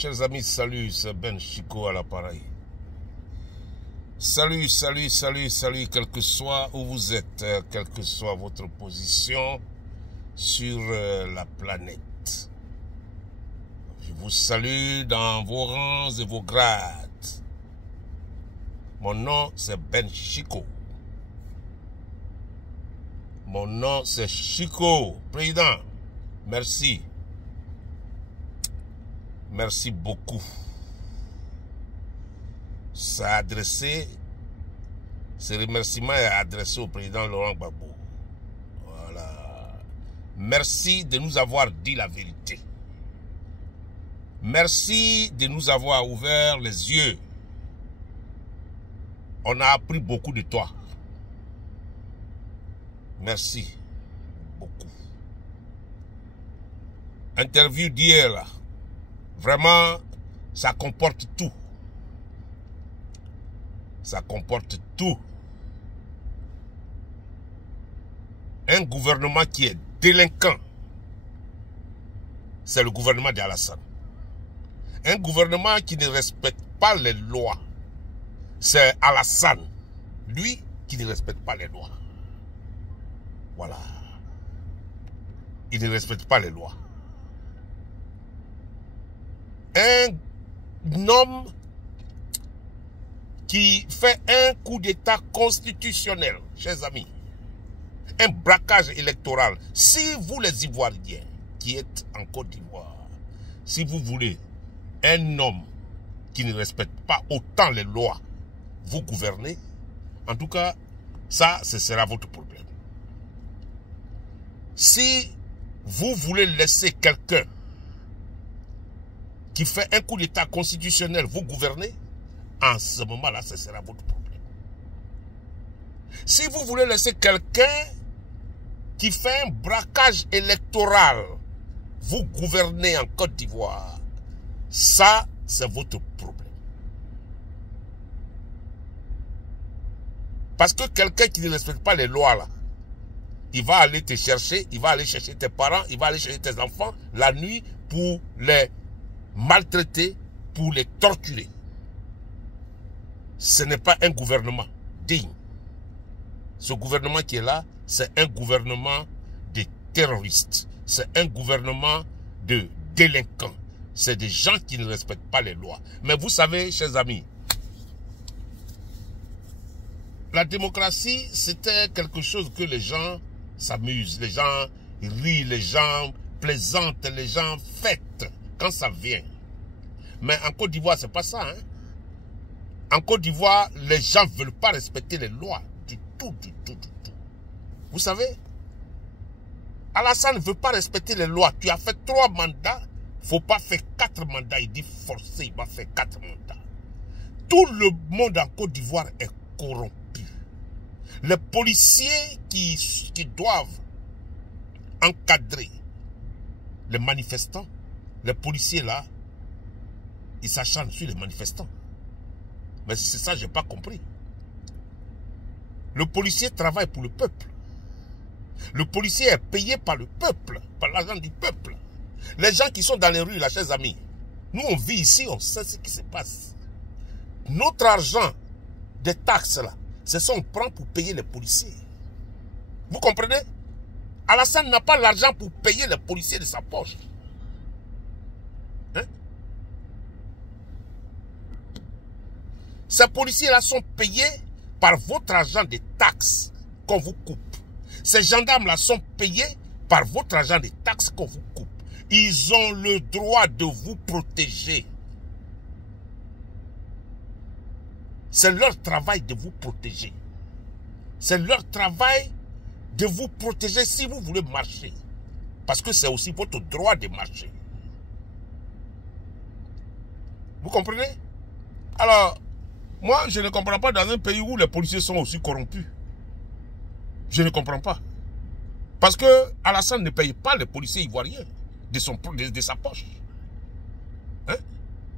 Chers amis, salut, c'est Ben Chico à l'appareil. Salut, quel que soit où vous êtes, quelle que soit votre position sur la planète. Je vous salue dans vos rangs et vos grades. Mon nom, c'est Ben Chico. Mon nom, c'est Chico. Président, merci. Merci beaucoup. Ce remerciement est adressé au président Laurent Gbagbo. Voilà. Merci de nous avoir dit la vérité. Merci de nous avoir ouvert les yeux. On a appris beaucoup de toi. Merci beaucoup. Interview d'hier là. Vraiment, ça comporte tout. Ça comporte tout. Un gouvernement qui est délinquant, c'est le gouvernement d'Alassane. Un gouvernement qui ne respecte pas les lois, c'est Alassane. Lui qui ne respecte pas les lois. Voilà. Il ne respecte pas les lois. Un homme qui fait un coup d'État constitutionnel, chers amis, un braquage électoral. Si vous les Ivoiriens qui êtes en Côte d'Ivoire, si vous voulez un homme qui ne respecte pas autant les lois, vous gouvernez, en tout cas, ça, ce sera votre problème. Si vous voulez laisser quelqu'un qui fait un coup d'État constitutionnel, vous gouvernez, en ce moment-là, ce sera votre problème. Si vous voulez laisser quelqu'un qui fait un braquage électoral, vous gouvernez en Côte d'Ivoire, ça, c'est votre problème. Parce que quelqu'un qui ne respecte pas les lois, là, il va aller te chercher, il va aller chercher tes parents, il va aller chercher tes enfants la nuit pour les maltraiter, pour les torturer. Ce n'est pas un gouvernement digne. Ce gouvernement qui est là, c'est un gouvernement de terroristes. C'est un gouvernement de délinquants. C'est des gens qui ne respectent pas les lois. Mais vous savez, chers amis, la démocratie, c'était quelque chose que les gens s'amusent, les gens rient, les gens plaisantent, les gens fêtent quand ça vient. Mais en Côte d'Ivoire, c'est pas ça. Hein? En Côte d'Ivoire, les gens ne veulent pas respecter les lois. Du tout. Vous savez, Alassane ne veut pas respecter les lois. Tu as fait 3 mandats, il ne faut pas faire 4 mandats. Il dit forcé, il va faire 4 mandats. Tout le monde en Côte d'Ivoire est corrompu. Les policiers qui doivent encadrer les manifestants, les policiers là, ils s'acharnent sur les manifestants. Mais c'est ça, je n'ai pas compris. Le policier travaille pour le peuple. Le policier est payé par le peuple, par l'argent du peuple. Les gens qui sont dans les rues, là, chers amis, nous on vit ici, on sait ce qui se passe. Notre argent des taxes là, c'est ça qu'on prend pour payer les policiers. Vous comprenez? Alassane n'a pas l'argent pour payer les policiers de sa poche. Hein? Ces policiers-là sont payés par votre argent de taxes qu'on vous coupe. Ces gendarmes-là sont payés par votre argent de taxes qu'on vous coupe. Ils ont le droit de vous protéger. C'est leur travail de vous protéger. C'est leur travail de vous protéger si vous voulez marcher. Parce que c'est aussi votre droit de marcher. Vous comprenez? Alors, moi, je ne comprends pas dans un pays où les policiers sont aussi corrompus. Je ne comprends pas. Parce que Alassane ne paye pas les policiers ivoiriens de sa poche. Hein?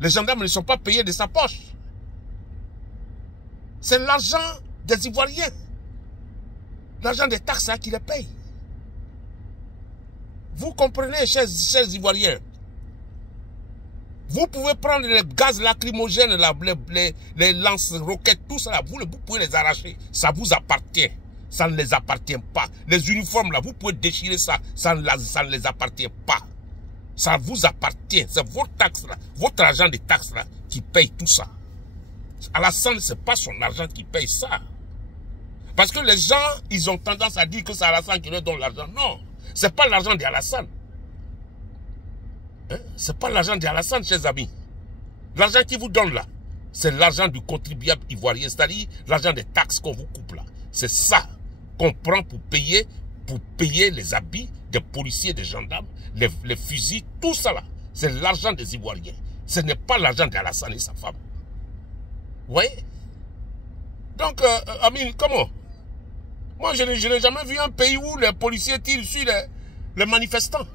Les gendarmes ne sont pas payés de sa poche. C'est l'argent des Ivoiriens. L'argent des taxes qui les paye. Vous comprenez, chers Ivoiriens? Vous pouvez prendre les gaz lacrymogènes, les lance-roquettes, tout ça, là, vous pouvez les arracher. Ça vous appartient. Ça ne les appartient pas. Les uniformes, là, vous pouvez déchirer ça. Ça ne les appartient pas. Ça vous appartient. C'est votre taxe, là, votre argent de taxes, là, qui paye tout ça. Alassane, ce n'est pas son argent qui paye ça. Parce que les gens, ils ont tendance à dire que c'est Alassane qui leur donne l'argent. Non, ce n'est pas l'argent d'Alassane. Hein? Ce n'est pas l'argent d'Alassane, chers amis. L'argent qui vous donne là, c'est l'argent du contribuable ivoirien, c'est-à-dire l'argent des taxes qu'on vous coupe là. C'est ça qu'on prend pour payer les habits des policiers, des gendarmes, les fusils, tout ça là. C'est l'argent des Ivoiriens. Ce n'est pas l'argent d'Alassane et sa femme. Vous voyez? Donc, Amine, comment? Moi, je n'ai jamais vu un pays où les policiers tirent sur les manifestants.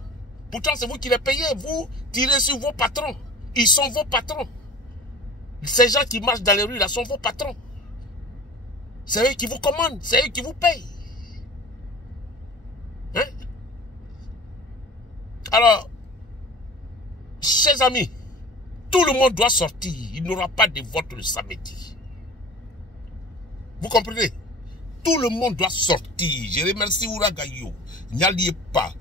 Pourtant, c'est vous qui les payez. Vous tirez sur vos patrons. Ils sont vos patrons. Ces gens qui marchent dans les rues, là, sont vos patrons. C'est eux qui vous commandent. C'est eux qui vous payent. Hein? Alors, chers amis, tout le monde doit sortir. Il n'y aura pas de vote le samedi. Vous comprenez? Tout le monde doit sortir. Je remercie Ouragayo, Nyalié pas.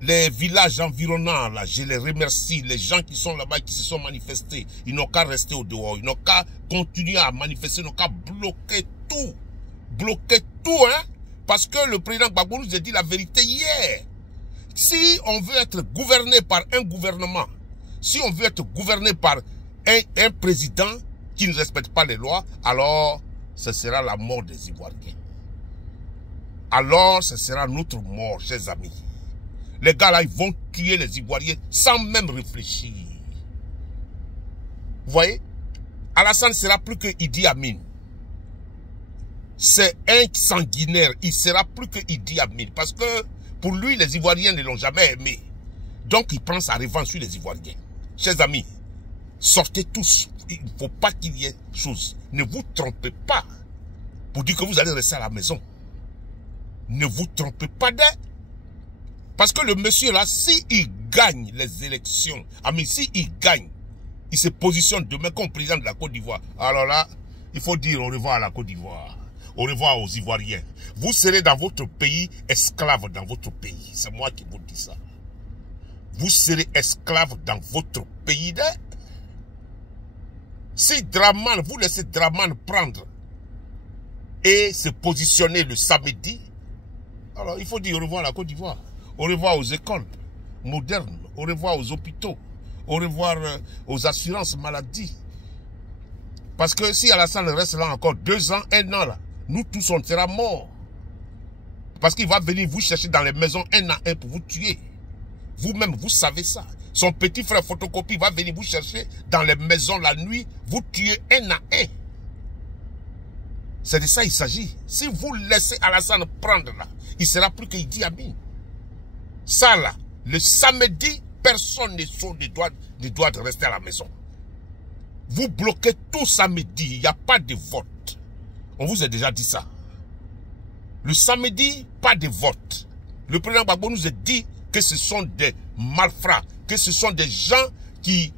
Les villages environnants, là, je les remercie. Les gens qui sont là-bas, qui se sont manifestés, ils n'ont qu'à rester au dehors. Ils n'ont qu'à continuer à manifester, ils n'ont qu'à bloquer tout. Bloquer tout, hein. Parce que le président Gbagbo nous a dit la vérité hier. Si on veut être gouverné par un gouvernement, si on veut être gouverné par un président qui ne respecte pas les lois, alors ce sera la mort des Ivoiriens. Alors ce sera notre mort, chers amis. Les gars là, ils vont tuer les Ivoiriens sans même réfléchir. Vous voyez? Alassane sera plus que Idi Amin. C'est un sanguinaire. Il sera plus que Idi Amin. Parce que pour lui, les Ivoiriens ne l'ont jamais aimé. Donc il prend sa revanche sur les Ivoiriens. Chers amis, sortez tous. Il ne faut pas qu'il y ait chose. Ne vous trompez pas pour dire que vous allez rester à la maison. Ne vous trompez pas d'eux. Parce que le monsieur là, s'il gagne les élections, s'il gagne, il se positionne demain comme président de la Côte d'Ivoire. Alors là, il faut dire au revoir à la Côte d'Ivoire. Au revoir aux Ivoiriens. Vous serez dans votre pays, esclave dans votre pays. C'est moi qui vous dis ça. Vous serez esclave dans votre pays. Si Draman, vous laissez Draman prendre et se positionner le samedi, alors il faut dire au revoir à la Côte d'Ivoire. Au revoir aux écoles modernes, au revoir aux hôpitaux, au revoir aux assurances maladie. Parce que si Alassane reste là encore 2 ans, 1 an, là, nous tous on sera morts. Parce qu'il va venir vous chercher dans les maisons 1 à 1 pour vous tuer. Vous-même, vous savez ça. Son petit frère photocopie va venir vous chercher dans les maisons la nuit, vous tuer 1 à 1. C'est de ça il s'agit. Si vous laissez Alassane prendre là, il sera plus qu'il dit Amin. Ça là, le samedi, personne ne doit rester à la maison. Vous bloquez tout samedi, il n'y a pas de vote. On vous a déjà dit ça. Le samedi, pas de vote. Le président Gbagbo nous a dit que ce sont des malfrats, que ce sont des gens qui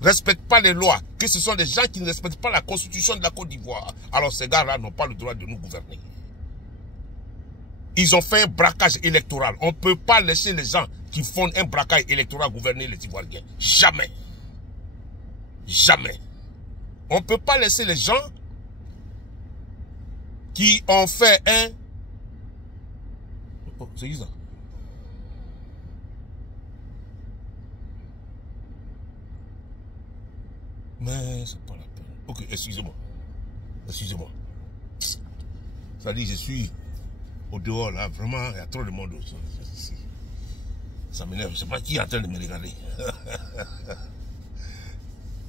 ne respectent pas les lois, que ce sont des gens qui ne respectent pas la constitution de la Côte d'Ivoire. Alors ces gars-là n'ont pas le droit de nous gouverner. Ils ont fait un braquage électoral. On ne peut pas laisser les gens qui font un braquage électoral gouverner les Ivoiriens. Jamais. Jamais. On ne peut pas laisser les gens qui ont fait un... Oh, c'est qui ça? Mais c'est pas la peine. Ok, excusez-moi. Excusez-moi. Ça dit, je suis au dehors là, vraiment, il y a trop de monde ici. Ça m'énerve, je ne sais pas qui est en train de me regarder.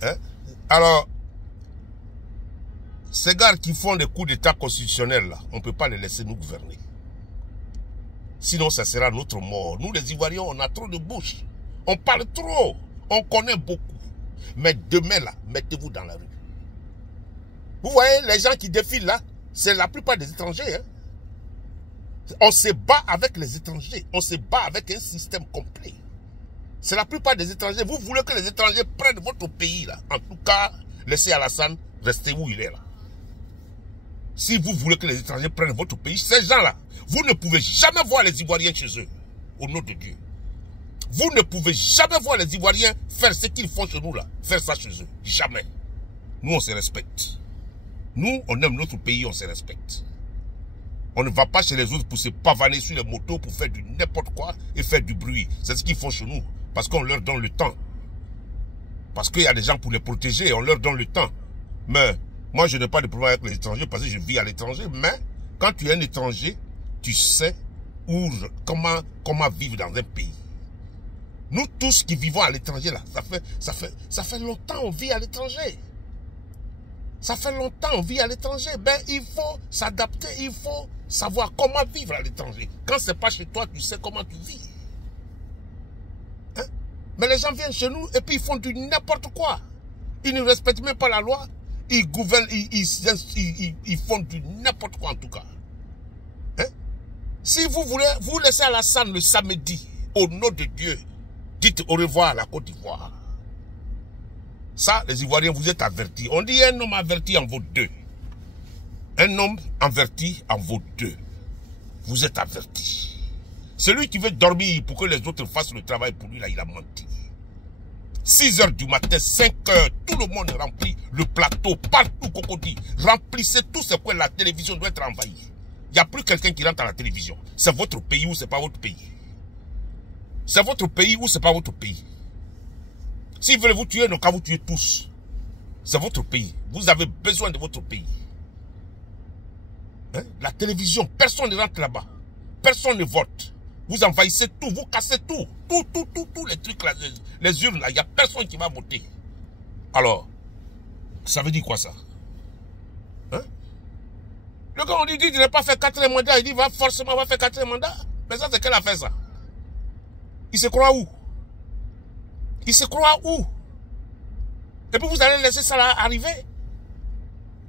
Hein? Alors, ces gars qui font des coups d'état constitutionnels là, on ne peut pas les laisser nous gouverner. Sinon, ça sera notre mort. Nous, les Ivoiriens, on a trop de bouche. On parle trop. On connaît beaucoup. Mais demain, là, mettez-vous dans la rue. Vous voyez, les gens qui défilent là, c'est la plupart des étrangers. Hein? On se bat avec les étrangers. On se bat avec un système complet. C'est la plupart des étrangers. Vous voulez que les étrangers prennent votre pays là. En tout cas, laissez Alassane rester où il est là. Si vous voulez que les étrangers prennent votre pays, ces gens-là, vous ne pouvez jamais voir les Ivoiriens chez eux. Au nom de Dieu. Vous ne pouvez jamais voir les Ivoiriens faire ce qu'ils font chez nous là. Faire ça chez eux. Jamais. Nous, on se respecte. Nous, on aime notre pays, on se respecte. On ne va pas chez les autres pour se pavaner sur les motos, pour faire du n'importe quoi et faire du bruit. C'est ce qu'ils font chez nous. Parce qu'on leur donne le temps. Parce qu'il y a des gens pour les protéger, on leur donne le temps. Mais moi, je n'ai pas de problème avec les étrangers parce que je vis à l'étranger. Mais quand tu es un étranger, tu sais comment vivre dans un pays. Nous tous qui vivons à l'étranger, là, ça fait longtemps qu'on vit à l'étranger. Ça fait longtemps qu'on vit à l'étranger. Ben, il faut s'adapter, il faut savoir comment vivre à l'étranger. Quand c'est pas chez toi, tu sais comment tu vis. Hein? Mais les gens viennent chez nous et puis ils font du n'importe quoi. Ils ne respectent même pas la loi. Ils gouvernent, ils font du n'importe quoi en tout cas. Hein? Si vous voulez, vous laissez Alassane le samedi, au nom de Dieu, dites au revoir à la Côte d'Ivoire. Ça, les Ivoiriens, vous êtes avertis. On dit un homme averti en vaut deux. Un homme averti en vaut deux. Vous êtes avertis. Celui qui veut dormir pour que les autres fassent le travail pour lui, là, il a menti. 6 heures du matin, 5 heures, tout le monde remplit le plateau, partout, Cocody. Remplissez tout ce que la télévision doit être envahie. Il n'y a plus quelqu'un qui rentre à la télévision. C'est votre pays ou c'est pas votre pays. C'est votre pays ou c'est pas votre pays. S'ils veulent vous tuer, donc qu'à vous tuer tous. C'est votre pays. Vous avez besoin de votre pays. Hein? La télévision, personne ne rentre là-bas. Personne ne vote. Vous envahissez tout, vous cassez tout. Tous les trucs là, les urnes là, il n'y a personne qui va voter. Alors, ça veut dire quoi ça? Hein? Le gars, on dit qu'il n'a pas fait 4 mandats, il dit va forcément faire 4 mandats. Mais ça, c'est quelle affaire ça? Il se croit où? Il se croit où? Et puis vous allez laisser ça là arriver?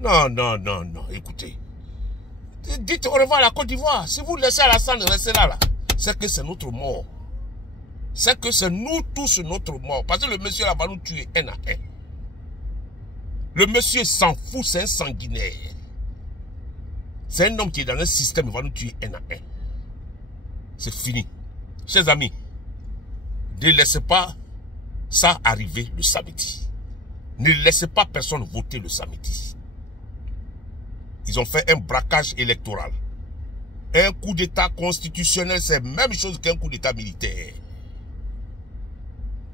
Non, écoutez. Dites au revoir à la Côte d'Ivoire. Si vous laissez Alassane rester là, c'est que c'est notre mort. C'est que c'est nous tous notre mort. Parce que le monsieur là va nous tuer un à un. Le monsieur s'en fout, c'est un sanguinaire. C'est un homme qui est dans un système, il va nous tuer un à un. C'est fini. Chers amis, ne laissez pas ça arriver le samedi. Ne laissez pas personne voter le samedi. Ils ont fait un braquage électoral. Un coup d'état constitutionnel, c'est la même chose qu'un coup d'état militaire.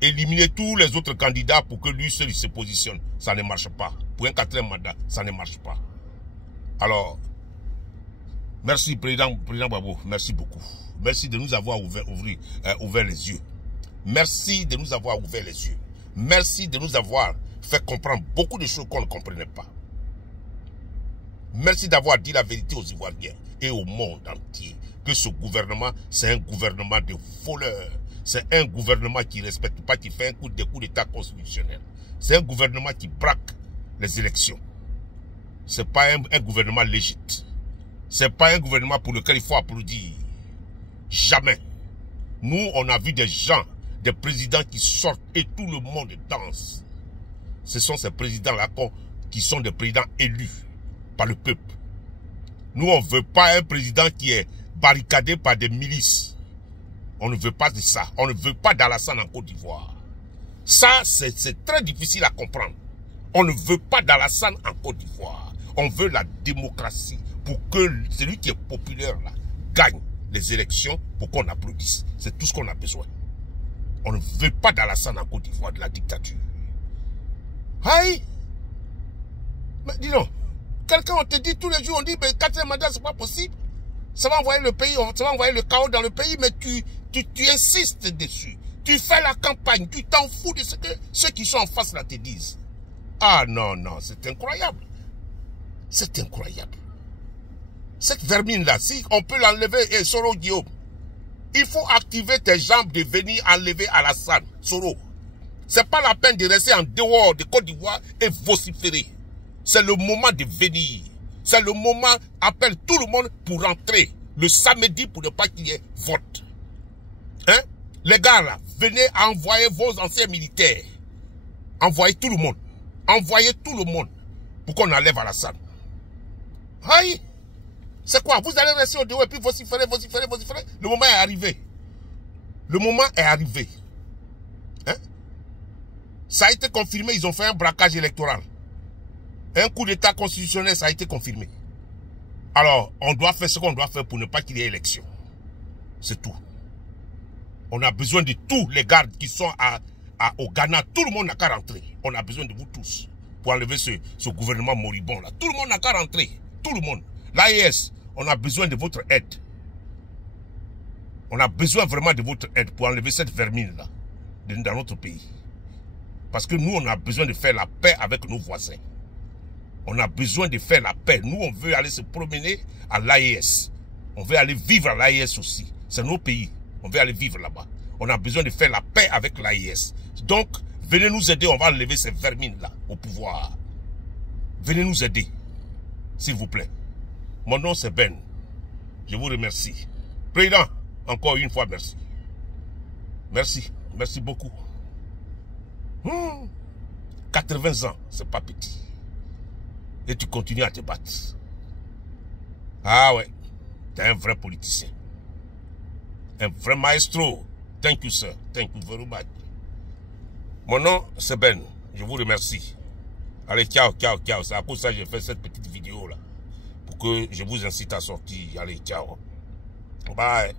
Éliminer tous les autres candidats pour que lui seul se positionne. Ça ne marche pas. Pour un 4e mandat, ça ne marche pas. Alors, merci président Babo, merci beaucoup. Merci de nous avoir ouvert les yeux. Merci de nous avoir ouvert les yeux. Merci de nous avoir fait comprendre beaucoup de choses qu'on ne comprenait pas. Merci d'avoir dit la vérité aux Ivoiriens et au monde entier. Que ce gouvernement, c'est un gouvernement de voleurs. C'est un gouvernement qui ne respecte pas, qui fait des coups d'état constitutionnels. C'est un gouvernement qui braque les élections. Ce n'est pas un gouvernement légitime. Ce n'est pas un gouvernement pour lequel il faut applaudir. Jamais. Nous, on a vu des gens, des présidents qui sortent et tout le monde danse. Ce sont ces présidents-là qui sont des présidents élus par le peuple. Nous, on ne veut pas un président qui est barricadé par des milices. On ne veut pas de ça. On ne veut pas d'Alassane en Côte d'Ivoire. Ça, c'est très difficile à comprendre. On ne veut pas d'Alassane en Côte d'Ivoire. On veut la démocratie pour que celui qui est populaire là gagne les élections pour qu'on applaudisse. C'est tout ce qu'on a besoin. On ne veut pas d'Alassane en Côte d'Ivoire, de la dictature. Aïe! Mais dis donc, quelqu'un on te dit tous les jours, on dit, mais 4e mandat, c'est pas possible. Ça va envoyer le pays, ça va envoyer le chaos dans le pays, mais tu insistes dessus. Tu fais la campagne, tu t'en fous de ce que ceux qui sont en face là te disent. Ah non, c'est incroyable. C'est incroyable. Cette vermine-là, si on peut l'enlever, et Soro Guillaume, il faut activer tes jambes de venir enlever Alassane, Soro. C'est pas la peine de rester en dehors de Côte d'Ivoire et vociférer. C'est le moment de venir. C'est le moment, appelle tout le monde pour rentrer le samedi pour ne pas qu'il y ait vote. Hein? Les gars là, venez envoyer vos anciens militaires. Envoyez tout le monde. Envoyez tout le monde pour qu'on enlève Alassane. Aïe! C'est quoi? Vous allez rester au dehors et puis vociférer. Le moment est arrivé. Le moment est arrivé. Hein? Ça a été confirmé, ils ont fait un braquage électoral. Un coup d'état constitutionnel, ça a été confirmé. Alors, on doit faire ce qu'on doit faire pour ne pas qu'il y ait élection. C'est tout. On a besoin de tous les gardes qui sont au Ghana. Tout le monde n'a qu'à rentrer. On a besoin de vous tous pour enlever ce gouvernement moribond là. Tout le monde n'a qu'à rentrer. Tout le monde. L'AES, on a besoin de votre aide. On a besoin vraiment de votre aide pour enlever cette vermine là dans notre pays. Parce que nous, on a besoin de faire la paix avec nos voisins. On a besoin de faire la paix. Nous, on veut aller se promener à l'AES. On veut aller vivre à l'AES aussi. C'est nos pays. On veut aller vivre là-bas. On a besoin de faire la paix avec l'AES. Donc, venez nous aider. On va enlever ces vermines-là au pouvoir. Venez nous aider. S'il vous plaît. Mon nom, c'est Ben. Je vous remercie. Président, encore une fois, merci. Merci. Merci beaucoup. 80 ans, c'est pas petit. Et tu continues à te battre. Ah ouais, t'es un vrai politicien. Un vrai maestro. Thank you, sir. Thank you very much. Mon nom, c'est Ben. Je vous remercie. Allez, ciao. C'est à cause de ça que j'ai fait cette petite vidéo là. Pour que je vous incite à sortir. Allez, ciao. Bye.